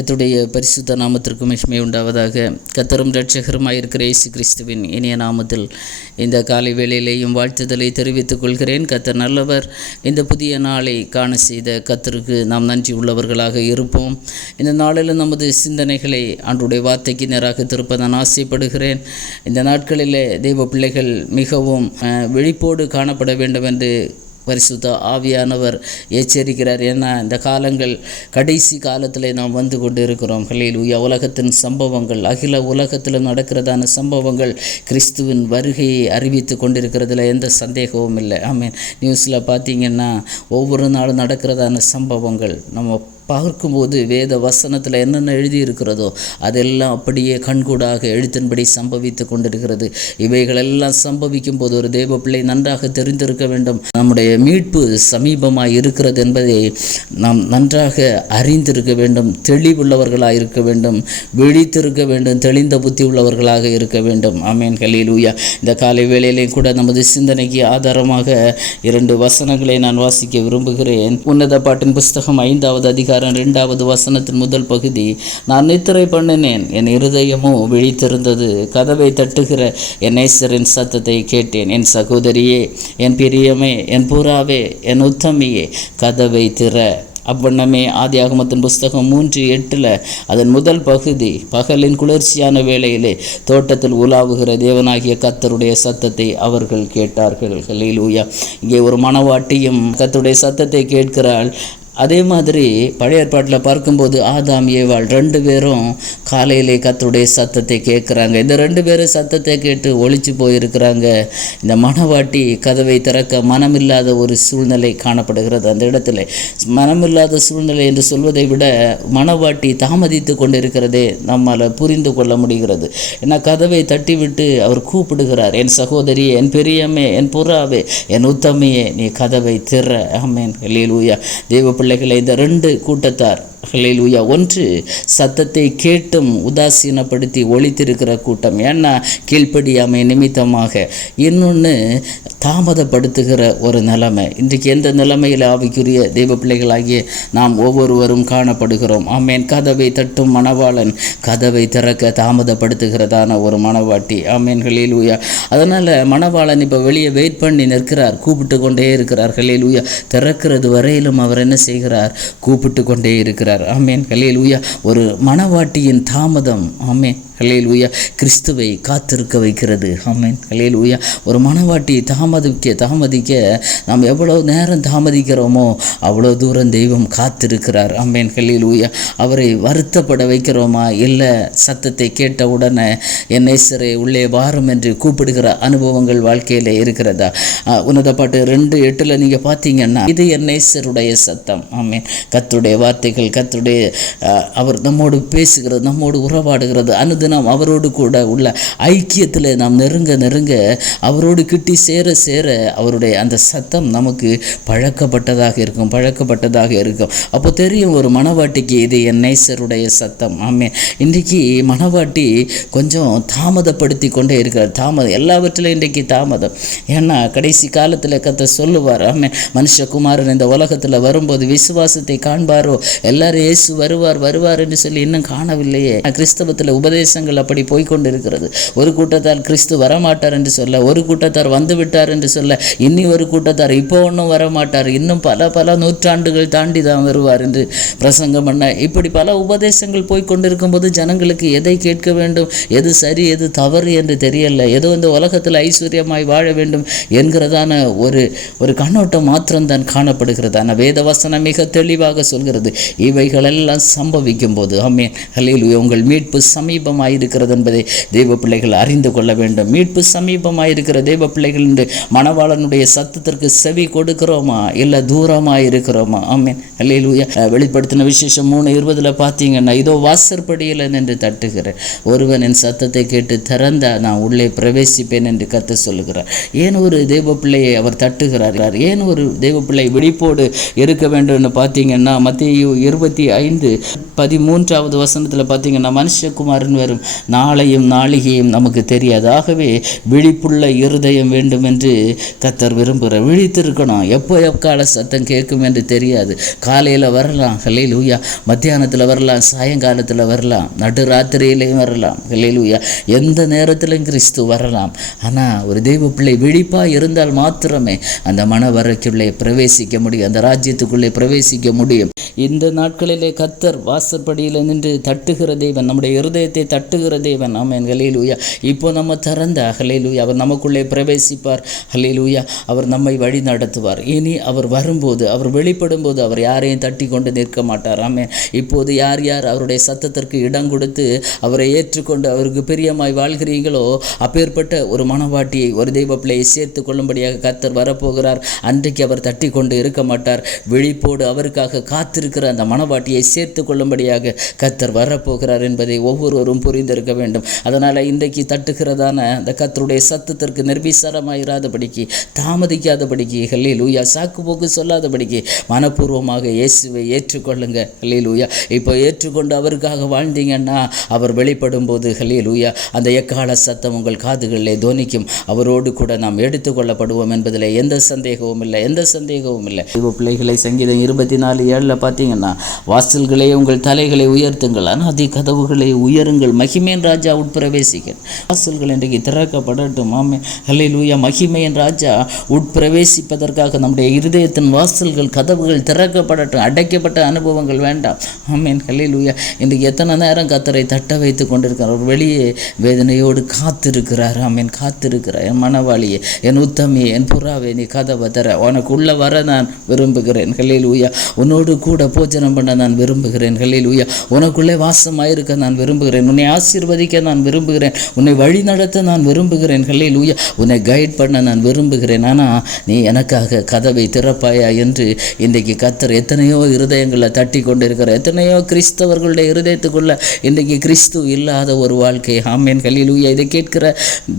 கத்துடைய பரிசுத்த நாமத்திற்கு மகிமை உண்டாவதாக. கத்தரும் இரட்சகருமாய் இருக்கிற இயேசு கிறிஸ்துவின் இனிய நாமத்தில் இந்த காலை வேளையிலேயும் வாழ்த்துதலை தெரிவித்துக் கொள்கிறேன். கத்தர் நல்லவர். இந்த புதிய நாளை காண செய்த கத்தருக்கு நாம் நன்றி உள்ளவர்களாக இருப்போம். இந்த நாளில் நமது சிந்தனைகளை அன்றுடைய வார்த்தைக்கு நேராக திருப்ப நான் ஆசைப்படுகிறேன். இந்த நாட்களில் தெய்வ பிள்ளைகள் மிகவும் விழிப்போடு காணப்பட வேண்டும் என்று பரிசுத்த ஆவியானவர் எச்சரிக்கிறார். ஏன்னா இந்த காலங்கள் கடைசி காலத்தில் நாம் வந்து கொண்டு இருக்கிறோம் உய உலகத்தின் சம்பவங்கள் அகில உலகத்தில் நடக்கிறதான சம்பவங்கள் கிறிஸ்துவின் வருகையை அறிவித்து கொண்டிருக்கிறதுல எந்த சந்தேகமும் இல்லை. ஆமீன். நியூஸில் பார்த்தீங்கன்னா ஒவ்வொரு நாளும் நடக்கிறதான சம்பவங்கள் நம்ம பார்க்கும்போது வேத வசனத்தில் என்னென்ன எழுதியிருக்கிறதோ அதெல்லாம் அப்படியே கண்கூடாக எழுத்தின்படி சம்பவித்து கொண்டிருக்கிறது. இவைகளெல்லாம் சம்பவிக்கும் போது ஒரு தேவ பிள்ளை நன்றாக தெரிந்திருக்க வேண்டும். நம்முடைய மீட்பு சமீபமாக இருக்கிறது என்பதை நாம் நன்றாக அறிந்திருக்க வேண்டும். தெளிவுள்ளவர்களாக இருக்க வேண்டும். விழித்திருக்க வேண்டும். தெளிந்த புத்தி உள்ளவர்களாக இருக்க வேண்டும். ஆமேன். ஹல்லேலூயா. இந்த காலை வேளையிலேயும் கூட நமது சிந்தனைக்கு ஆதாரமாக இரண்டு வசனங்களை நான் வாசிக்க விரும்புகிறேன். உன்னத பாட்டின் புஸ்தகம் ஐந்தாவது அதிகாரம் ரெண்டாவது வசனத்தின் முதல் பகுதி நான் நித்திரை பண்ணினேன் என் இருதயமோ விழித்திருந்தது. கதவை தட்டுகிற என் நேசரின் சத்தத்தை கேட்டேன். என் சகோதரியே என் பிரியமே என் புறாவே என் உத்தமியே கதவை திற. அவ்வண்ணமே ஆதியாகமத்தின் புஸ்தகம் மூன்று எட்டில் அதன் முதல் பகுதி பகலின் குளிர்ச்சியான வேளையிலே தோட்டத்தில் உலாவுகிற தேவனாகிய கத்தருடைய சத்தத்தை அவர்கள் கேட்டார்கள். ஹல்லேலூயா. இங்கே ஒரு மணவாட்டியும் கத்தருடைய சத்தத்தை கேட்கிறாள். அதே மாதிரி பழைய ஏற்பாட்டில் பார்க்கும்போது ஆதாம் ஏவாள் ரெண்டு பேரும் காலையிலே கத்தருடைய சத்தத்தை கேட்குறாங்க. இந்த ரெண்டு பேரும் சத்தத்தை கேட்டு ஒழிச்சு போயிருக்கிறாங்க. இந்த மணவாட்டி கதவை திறக்க மனமில்லாத ஒரு சூழ்நிலை காணப்படுகிறது அந்த இடத்துல. மனமில்லாத சூழ்நிலை என்று சொல்வதை விட மணவாட்டி தாமதித்து கொண்டிருக்கிறதே நம்மால் புரிந்து கொள்ள முடிகிறது. ஏன்னா கதவை தட்டிவிட்டு அவர் கூப்பிடுகிறார் என் சகோதரி என் பெரியம்மே என் புறாவே என் உத்தமையே நீ கதவை திற. ஆமேன். லீலூயா தேவ பிள்ளைகளை இந்த ரெண்டு கூட்டத்தார் ஹல்லேலூயா. ஒன்று சத்தத்தை கேட்டும் உதாசீனப்படுத்தி ஒழித்திருக்கிற கூட்டம். ஏன்னா கீழ்ப்படியாமை நிமித்தமாக. இன்னொன்று தாமதப்படுத்துகிற ஒரு நிலைமை. இன்றைக்கு எந்த நிலைமையில் ஆவிக்குரிய தெய்வ பிள்ளைகளாகிய நாம் ஒவ்வொருவரும் காணப்படுகிறோம். ஆமேன். கதவை தட்டும் மணவாளன் கதவை திறக்க தாமதப்படுத்துகிறதான ஒரு மணவாட்டி. ஆமேன். ஹல்லேலூயா. அதனால் மணவாளன் இப்போ வெளியே வெயிட் பண்ணி நிற்கிறார். கூப்பிட்டு கொண்டே இருக்கிறார். ஹல்லேலூயா. திறக்கிறது வரையிலும் அவர் என்ன செய்கிறார்? கூப்பிட்டு கொண்டே இருக்கிறார். ஆமேன். உயா ஒரு மணவாட்டியின் தாமதம். ஆமேன். ஹல்லேலூயா. கிறிஸ்துவை காத்திருக்க வைக்கிறது. ஆமேன். ஹல்லேலூயா. ஒரு மனவாட்டி தாமதிக்க தாமதிக்க நாம் எவ்வளோ நேரம் தாமதிக்கிறோமோ அவ்வளோ தூரம் தெய்வம் காத்திருக்கிறார். ஆமேன். ஹல்லேலூயா. அவரை வருத்தப்பட வைக்கிறோமா? இல்லை சத்தத்தை கேட்ட உடனே என்னை சிறை உள்ளே வாரும் என்று கூப்பிடுகிற அனுபவங்கள் வாழ்க்கையில் இருக்கிறதா? உன்னத பாட்டு ரெண்டு எட்டில் நீங்கள் பார்த்தீங்கன்னா இது என்னேசருடைய சத்தம். ஆமேன். கத்துடைய வார்த்தைகள் கத்துடைய அவர் நம்மோடு பேசுகிறது நம்மோடு உறவாடுகிறது நாம் அவரோடு கூட உள்ள ஐக்கியத்தில் நாம் நெருங்க நெருங்க அவரோடு கிட்டி சேர சேர அவருடைய அந்த சத்தம் நமக்கு பழக்கப்பட்டதாக இருக்கும் பழக்கப்பட்டதாக இருக்கும். அப்போ தெரியும் ஒரு மணவாட்டிக்கு இது என் நேசருடைய சத்தம். ஆமே இன்றைக்கு மணவாட்டி கொஞ்சம் தாமதப்படுத்தி கொண்டே இருக்கிறார். தாமதம் எல்லாவற்றிலும் இன்றைக்கு தாமதம். ஏன்னா கடைசி காலத்தில் கத்த சொல்லுவார் ஆமே மனுஷகுமாரன் இந்த உலகத்தில் வரும்போது விசுவாசத்தை காண்பாரோ? எல்லாரும் இயேசு வருவார் வருவார் என்று சொல்லி இன்னும் காணவில்லையே. கிறிஸ்தவத்தில் உபதேசம் உபதேசங்கள் அப்படி போய்கொண்டிருக்கிறது ஒரு கூட்டத்தார் கிறிஸ்து வரமாட்டார் என்று சொல்ல ஒரு கூட்டத்தார் வந்து விட்டார் என்று சொல்ல இன்னி ஒரு கூட்டத்தார் இப்போ ஒன்றும் வரமாட்டார். இன்னும் பல பல நூற்றாண்டுகள் தாண்டி தான் வருவார் என்று பிரசங்கம் பண்ண. இப்படி பல உபதேசங்கள் போய்கொண்டிருக்கும் போது ஜனங்களுக்கு எதை கேட்க வேண்டும்? எது சரி எது தவறு என்று தெரியல. ஏதோ இந்த உலகத்தில் ஐஸ்வர்யமாய் வாழ வேண்டும் என்கிறதான ஒரு ஒரு கண்ணோட்டம் மாத்திரம்தான் காணப்படுகிறது. ஆனால் வேத வசனம் மிக தெளிவாக சொல்கிறது. இவைகளெல்லாம் சம்பவிக்கும் போது அம்மே ஹல்லேலூயா. உங்கள் மீட்பு சமீபமாக இருக்கிறது என்பதை தெய்வ பிள்ளைகள் அறிந்து கொள்ள வேண்டும். மீட்பு சமீபமாயிருக்கிற தெய்வ பிள்ளைகள் என்று மணவாளனுடைய சத்தத்திற்கு செவி கொடுக்கிறோமா? இல்லை தூரமாக இருக்கிறோமா ஆமீன். ஹல்லேலூயா. வெளிப்படுத்தின விசேஷம் மூணு இருபதில் பார்த்தீங்கன்னா இதோ வாசற்படியில் நின்று தட்டுகிறேன். ஒருவன் என் சத்தத்தை கேட்டு திறந்தா நான் உள்ளே பிரவேசிப்பேன் என்று கத்த சொல்லுகிறார். ஏன் ஒரு தெய்வ பிள்ளையை அவர் தட்டுகிறார்? ஏன் ஒரு தெய்வ பிள்ளை விழிப்போடு இருக்க வேண்டும்னு பார்த்தீங்கன்னா மத்திய இருபத்தி ஐந்து பதிமூன்றாவது வசனத்தில் பார்த்தீங்கன்னா மனுஷகுமாரன் தரும். நாளையும் நாளிகையும் நமக்கு தெரியாது ஆகவே விழிப்புள்ள இருதயம் வேண்டும் என்று கத்தர் விரும்புகிறார் விழித்திருக்கணும். எப்போ எக்கால சத்தம் கேட்கும் என்று தெரியாது. காலையில் வரலாம். ஹலே லூயா மத்தியானத்தில் வரலாம். சாயங்காலத்தில் வரலாம். நடு ராத்திரியிலையும் வரலாம். ஹலே லூயா எந்த நேரத்திலும் கிறிஸ்து வரலாம். ஆனால் ஒரு தெய்வ பிள்ளை விழிப்பாக இருந்தால் மாத்திரமே அந்த மன வரைக்குள்ளே பிரவேசிக்க முடியும். அந்த ராஜ்யத்துக்குள்ளே பிரவேசிக்க முடியும். இந்த நாட்களிலே கத்தர் வாசற்படியில் நின்று தட்டுகிற தெய்வம் நம்முடைய இருதயத்தை தட்டுகிற தேவன். ஆமேன். ஹலேலூயா இப்போ நம்ம திறந்த ஹலேலூயா அவர் நமக்குள்ளே பிரவேசிப்பார். ஹலேலூயா அவர் நம்மை வழி நடத்துவார். இனி அவர் வரும்போது அவர் வெளிப்படும் போது அவர் யாரையும் தட்டி கொண்டு நிற்க மாட்டார். ஆமேன். இப்போது யார் யார் அவருடைய சத்தத்திற்கு இடம் கொடுத்து அவரை ஏற்றுக்கொண்டு அவருக்கு பிரியமாய் வாழ்கிறீங்களோ அப்பேற்பட்ட ஒரு மனவாட்டியை ஒரு தெய்வ பிள்ளையை சேர்த்து கொள்ளும்படியாக கத்தர் வரப்போகிறார். அன்றைக்கு அவர் தட்டி கொண்டு இருக்க மாட்டார். விழிப்போடு அவருக்காக காத்திருக்கிற அந்த மனவாட்டியை சேர்த்து கொள்ளும்படியாக கத்தர் வரப்போகிறார் என்பதை ஒவ்வொருவரும் புரிந்திருக்க வேண்டும். அதனால் இன்றைக்கு தட்டுகிறதான அந்த கத்தருடைய சத்தத்திற்கு நிர்விசாரமாயிராதபடிக்கு தாமதிக்காதபடிக்கு ஹல்லே லூயா சாக்கு போக்கு சொல்லாதபடிக்கு மனப்பூர்வமாக இயேசுவை ஏற்றுக்கொள்ளுங்க. ஹல்லே லூயா இப்போ ஏற்றுக்கொண்டு அவருக்காக வாழ்ந்தீங்கன்னா அவர் வெளிப்படும் போது ஹல்லே லூயா அந்த எக்கால சத்தம் உங்கள் காதுகளிலே துவனிக்கும். அவரோடு கூட நாம் எடுத்துக்கொள்ளப்படுவோம் என்பதில் எந்த சந்தேகமும் இல்லை எந்த சந்தேகமும் இல்லை. இவ பிள்ளைகளை சங்கீதம் இருபத்தி நாலு ஏழில் பார்த்தீங்கன்னா வாசல்களே உங்கள் தலைகளை உயர்த்துங்கள் அனாதி கதவுகளை உயருங்கள் மகிமையின் ராஜா உட்பிரவேசிக்க வாசல்கள் இன்றைக்கு திறக்கப்படட்டும். ஆமே ஹலே லூயா மகிமையின் ராஜா உட்பிரவேசிப்பதற்காக நம்முடைய இருதயத்தின் வாசல்கள் கதவுகள் திறக்கப்படட்டும். அடைக்கப்பட்ட அனுபவங்கள் வேண்டாம். ஆமேன். ஹலே லூயா இன்றைக்கு எத்தனை நேரம் கத்தரை தட்ட வைத்து கொண்டிருக்கிறார்? வெளியே வேதனையோடு காத்திருக்கிறார். ஆமேன். காத்திருக்கிறார். என் மனவாளியே என் உத்தமியே என் புறாவே நீ கதவை தர. உனக்கு உள்ள வர நான் விரும்புகிறேன். ஹல்லேல் ஊயா உன்னோடு கூட போஜனம் பண்ண நான் விரும்புகிறேன். ஹல்லேல் ஊயா உனக்குள்ளே வாசமாயிருக்க நான் விரும்புகிறேன். உன்னை ஆசீர்வதிக்க நான் விரும்புகிறேன். உன்னை வழி நடத்த நான் விரும்புகிறேன். ஹல்லேல் லூயா உன்னை கைட் பண்ண நான் விரும்புகிறேன். ஆனால் நீ எனக்காக கதவை திறப்பாயா என்று இன்றைக்கு கத்தர் எத்தனையோ இருதயங்களில் தட்டி கொண்டிருக்கிற எத்தனையோ கிறிஸ்தவர்களுடைய இருதயத்துக்குள்ள இன்றைக்கு கிறிஸ்து இல்லாத ஒரு வாழ்க்கை. ஆமேன். ஹல்லேலூயா இதை கேட்கிற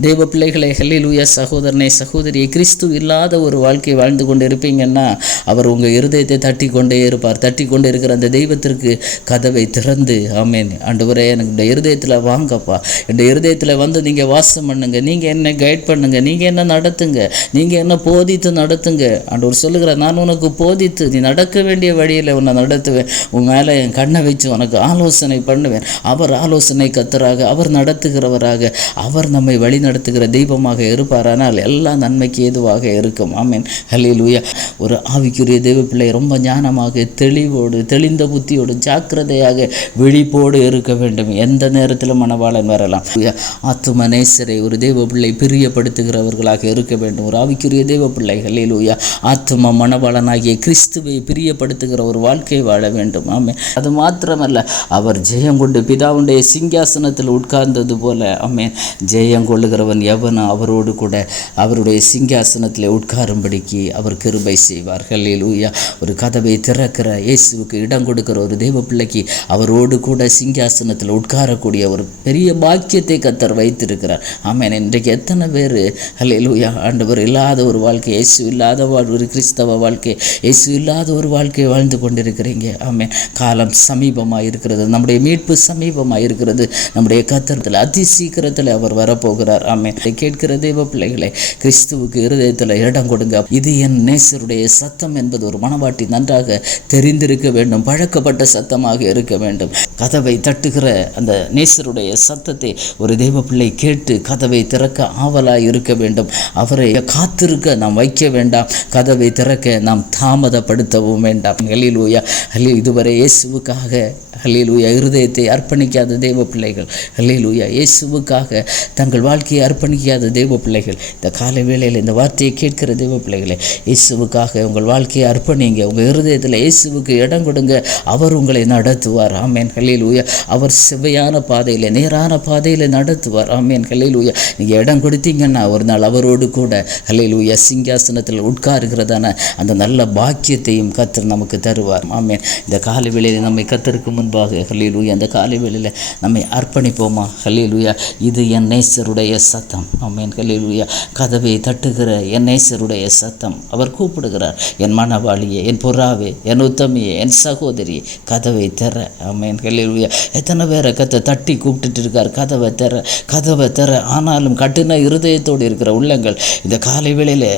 தேவ பிள்ளைகளை ஹல்லேலூயா சகோதரனை சகோதரியை கிறிஸ்து இல்லாத ஒரு வாழ்க்கை வாழ்ந்து கொண்டு இருப்பீங்கன்னா அவர் உங்கள் இருதயத்தை தட்டி கொண்டே இருப்பார். தட்டி கொண்டு இருக்கிற அந்த தெய்வத்திற்கு கதவை திறந்து ஆமேன். ஆண்டவரே எனக்கு இருதயத்தை இருதயத்தில் வாங்கப்பா. என் இருதயத்தில் வந்து நீங்கள் வாசம் பண்ணுங்க. நீங்கள் என்ன கைட் பண்ணுங்க. நீங்கள் என்ன நடத்துங்க? நீங்கள் என்ன போதித்து நடத்துங்க? ஆண்டவர் சொல்லுகிற நான் உனக்கு போதித்து நீ நடக்க வேண்டிய வழியில் உன்னை நடத்துவேன். உன் மேலே என் கண்ணை வச்சு உனக்கு ஆலோசனை பண்ணுவேன். அவர் ஆலோசனை கத்தராக அவர் நடத்துகிறவராக அவர் நம்மை வழி நடத்துகிற தெய்வமாக இருப்பார். ஆனால் எல்லா நன்மைக்கு ஏதுவாக இருக்கும். ஆமீன். ஹல்லேலூயா ஒரு ஆவிக்குரிய தெய்வ பிள்ளை ரொம்ப ஞானமாக தெளிவோடு தெளிந்த புத்தியோடு ஜாக்கிரதையாக விழிப்போடு இருக்க வேண்டும். எந்த நேரம் நேரத்திலும் மனவாளன் வரலாம். ஆத்தும நேசரை ஒரு தெய்வ பிள்ளை பிரியப்படுத்துகிறவர்களாக இருக்க வேண்டும். ஒரு ஆவிக்குரிய தெய்வ பிள்ளைகள் ஹல்லேலூயா ஆத்தும மனவாளனாகிய கிறிஸ்துவை பிரியப்படுத்துகிற ஒரு வாழ்க்கை வாழ வேண்டும். ஆமே அது மாத்திரமல்ல அவர் ஜெயம் கொண்டு பிதாவுடைய சிங்காசனத்தில் உட்கார்ந்தது போல. ஆமே ஜெயம் கொள்ளுகிறவன் எவனோ அவரோடு கூட அவருடைய சிங்காசனத்தில் உட்காரும்படிக்கு அவர் கிருபை செய்வார். ஹல்லேலூயா ஒரு கதவை திறக்கிற இயேசுவுக்கு இடம் கொடுக்கிற ஒரு தெய்வ பிள்ளைக்கு அவரோடு கூட சிங்காசனத்தில் உட்காரக்கூடிய ஒரு பெரிய பாக்கியத்தை கத்தர் வைத்திருக்கிறார். ஆமேன். இன்றைக்கு எத்தனை பேர் அல்லையிலூயா ஆண்டவர் இல்லாத ஒரு வாழ்க்கை இயேசு இல்லாத வாழ் ஒரு கிறிஸ்தவ வாழ்க்கை இயேசு இல்லாத ஒரு வாழ்க்கையை வாழ்ந்து கொண்டிருக்கிறீங்க. ஆமே காலம் சமீபமாக இருக்கிறது நம்முடைய மீட்பு சமீபமாக இருக்கிறது. நம்முடைய கத்தரத்தில் அதி சீக்கிரத்தில் அவர் வரப்போகிறார். ஆமே இதை கேட்கிற தெய்வ பிள்ளைகளை கிறிஸ்துவுக்கு இருதயத்தில் இடம் கொடுங்க. இது என் நேசருடைய சத்தம் என்பது ஒரு மனவாட்டி நன்றாக தெரிந்திருக்க வேண்டும் பழக்கப்பட்ட சத்தமாக இருக்க வேண்டும். கதவை தட்டுகிற அந்த ஈஸ்வருடைய சத்தத்தை ஒரு தெய்வ பிள்ளை கேட்டு கதவை திறக்க ஆவலாய் இருக்க வேண்டும். அவரை காத்திருக்க நாம் வைக்க வேண்டாம். கதவை திறக்க நாம் தாமதப்படுத்தவும் வேண்டாம். ஹலிலூயா ஹல்லி இதுவரை இயேசுவுக்காக ஹலிலூயா இருதயத்தை அர்ப்பணிக்காத தெய்வ பிள்ளைகள் ஹலிலூயா இயேசுவுக்காக தங்கள் வாழ்க்கையை அர்ப்பணிக்காத தெய்வ பிள்ளைகள் இந்த காலை வேளையில் இந்த வார்த்தையை கேட்கிற தெய்வ பிள்ளைகளை இயேசுவுக்காக உங்கள் வாழ்க்கையை அர்ப்பணிங்க. உங்கள் இருதயத்தில் இயேசுவுக்கு இடம் கொடுங்க. அவர் உங்களை நடத்துவார். ஆமேன். ஹலிலூயா அவர் செவ்வையான பாதையில் நேரான பாதையில் நடத்துவார். ஆமேன். ஹல்லேலூயா நீங்கள் இடம் கொடுத்தீங்கன்னா ஒரு நாள் அவரோடு கூட ஹல்லேலூயா சிங்காசனத்தில் உட்காருகிறதான அந்த நல்ல பாக்கியத்தையும் கத்தர் நமக்கு தருவார். ஆமேன். இந்த காலை வேளையில் நம்மை கத்தருக்கு முன்பாக ஹல்லேலூயா அந்த காலை வேளையில் நம்மை அர்ப்பணிப்போமா? ஹல்லேலூயா இது என் நேசருடைய சத்தம். ஆமேன். ஹல்லேலூயா கதவை தட்டுகிற என் நேசருடைய சத்தம். அவர் கூப்பிடுகிறார் என் மனவாளியே என் புறாவே என் உத்தமியே என் சகோதரி கதவை திற. ஆமேன். ஹல்லேலூயா எத்தனை பேரை கத்தை தட்டு தட்டி கூப்பிட்டுட்டு இருக்கார். கதவை தர கதவை தர ஆனாலும் கட்டுன இருதயத்தோடு இருக்கிற உள்ளங்கள் இந்த காலை வேளையில்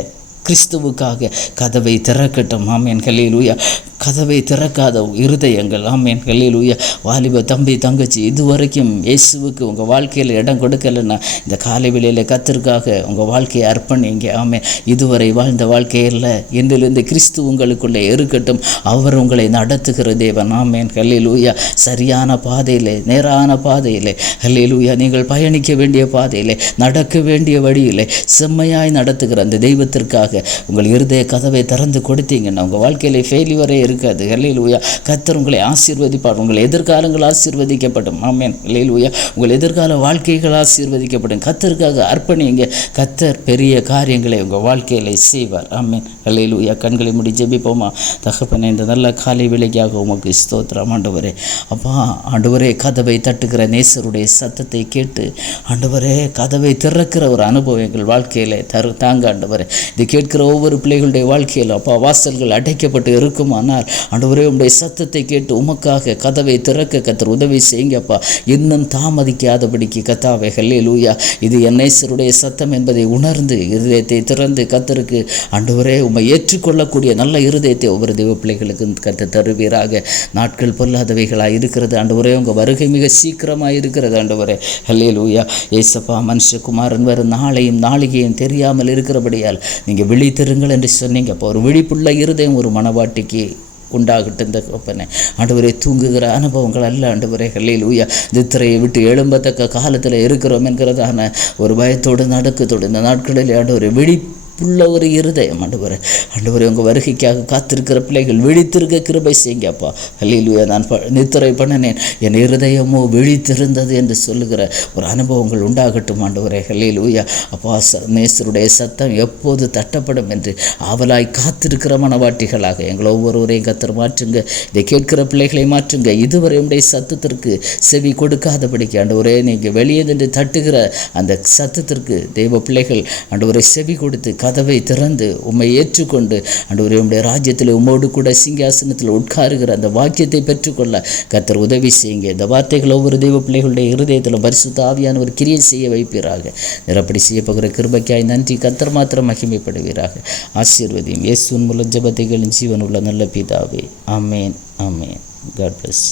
கிறிஸ்துவுக்காக கதவை திறக்கட்டும். ஆமேன். ஹல்லேலூயா கதவை திறக்காத இருதயங்கள். ஆமேன். ஹல்லேலூயா வாலிப தம்பி தங்கச்சி இதுவரைக்கும் இயேசுவுக்கு உங்கள் வாழ்க்கையில் இடம் கொடுக்கலைன்னா இந்த காலை வேளையில் கத்திற்காக உங்கள் வாழ்க்கையை அர்ப்பணிங்க. ஆமேன். இதுவரை வாழ்ந்த வாழ்க்கையில் இன்றிலிருந்து கிறிஸ்து உங்களுக்குள்ளே இருக்கட்டும். அவர் உங்களை நடத்துகிற தேவன். ஆமேன். ஹல்லேலூயா சரியான பாதையில் நேரான பாதையில் ஹல்லேலூயா நீங்கள் பயணிக்க வேண்டிய பாதையில் நடக்க வேண்டிய வழியிலே செம்மையாய் நடத்துகிற அந்த தெய்வத்திற்காக உங்கள் இருதய கதவை திறந்து கொடுத்தீங்கன்னா உங்கள் வாழ்க்கையில் ஃபெயிலியரே இருக்காது. ஹல்லேலூயா கத்தர் உங்களை ஆசீர்வதிப்பார். உங்கள் எதிர்காலங்கள் ஆசீர்வதிக்கப்படும். ஆமேன் உயா உங்கள் எதிர்கால வாழ்க்கைகள் ஆசீர்வதிக்கப்படும். கத்தருக்காக அர்ப்பணிங்க. கத்தர் பெரிய காரியங்களை உங்கள் வாழ்க்கையில் செய்வார். ஆமேன் ஹல்லேலூயா கண்களை முடி ஜெபிப்போமா? தகப்பனே இந்த நல்ல காலை விலைக்காக உமக்கு ஸ்தோத்திரம். ஆண்டவரே அப்பா ஆண்டவரே கதவை தட்டுகிற நேசருடைய சத்தத்தை கேட்டு ஆண்டவரே கதவை திறக்கிற ஒரு அனுபவம் எங்கள் வாழ்க்கையில் தரு தாங்க ஆண்டவரே. இது கேட்கிற ஒவ்வொரு பிள்ளைகளுடைய வாழ்க்கையில் அப்பா வாசல்கள் அடைக்கப்பட்டு இருக்குமானால் ஆண்டவரே உடைய சத்தத்தை கேட்டு உமக்காக கதவை திறக்க கத்தர் உதவி செய்யுங்கப்பா இன்னும் தாமதிக்காதபடிக்கு கத்தாவை ஹல்லே லூயா இது என்னேசருடைய சத்தம் என்பதை உணர்ந்து இருதயத்தை திறந்து கத்தருக்கு ஆண்டவரே உம்மை ஏற்றுக்கொள்ளக்கூடிய நல்ல இருதயத்தை ஒவ்வொரு தெய்வ பிள்ளைகளுக்கும் கத்த தருவீராக. நாட்கள் பொல்லாதவைகளாக இருக்கிறது ஆண்டவரே. உங்கள் வருகை மிக சீக்கிரமாக இருக்கிறது ஆண்டவரே. ஹல்லே லூயா ஏசப்பா மனுஷகுமாரன் வரும் நாளையும் நாளிகையும் தெரியாமல் இருக்கிறபடியால் நீங்கள் விழித்திருங்கள் என்று சொன்னீங்க. அப்போ ஒரு விழிப்புள்ள இருதயம் ஒரு மனவாட்டிக்கு உண்டாகட்டும் இந்த கொப்பனை ஆண்டவரை தூங்குகிற அனுபவங்கள் அல்ல ஆண்டவரே. ஹல்லேல் ஊயா தித்திரையை விட்டு எழும்பத்தக்க காலத்தில் இருக்கிறோம் என்கிறதான ஒரு பயத்தோடு நடக்கத்தோடு இந்த நாட்களில் ஆண்டவரை விழிப்புள்ள ஒரு இருதயம் ஆண்டவரே. ஆண்டவரே உங்கள் வருகைக்காக காத்திருக்கிற பிள்ளைகள் விழித்திருக்க கிருபை செய்யுங்கப்பா ஹல்லேலூயா நான் நித்திரை பண்ணினேன். என் இருதயமோ விழித்திருந்தது என்று சொல்லுகிற ஒரு அனுபவங்கள் உண்டாகட்டும் ஆண்டவரே. ஊயா அப்பா நேசருடைய சத்தம் எப்போது தட்டப்படும் என்று ஆவலாய் காத்திருக்கிற மனவாட்டிகளாக எங்களை ஒவ்வொருவரையும் கத்தர் மாற்றுங்க. இதை கேட்கிற பிள்ளைகளை மாற்றுங்க. இதுவரை உடைய சத்தத்திற்கு செவி கொடுக்காதபடிக்கு ஆண்டவரே நீங்கள் வெளியே நின்று தட்டுகிற அந்த சத்தத்திற்கு தெய்வ பிள்ளைகள் ஆண்டவரை செவி கொடுத்து கதவை திறந்து உம்மை ஏற்றுக்கொண்டு ஆண்டவரே உம்முடைய ராஜ்யத்தில் உம்மோடு கூட சிங்காசனத்தில் உட்காருகிற அந்த வாக்கியத்தை பெற்றுக்கொள்ள கத்தர் உதவி செய்யுங்க. இந்த வார்த்தைகள் ஒவ்வொரு தெய்வ பிள்ளைகளுடைய இருதயத்தில் பரிசுத்த ஆவியான ஒரு கிரியை செய்ய வைப்பீராக. நிரப்படி செய்யப்போகிற கிருபைக்காய் நன்றி. கத்தர் மாத்திரம் மகிமைப்படுவீராக. ஆசீர்வதியும். இயேசுவின் மூலம் ஜபத்தைகளின் ஜீவன் உள்ள நல்ல பிதாவே. அமேன் அமேன் காட் பிளஸ்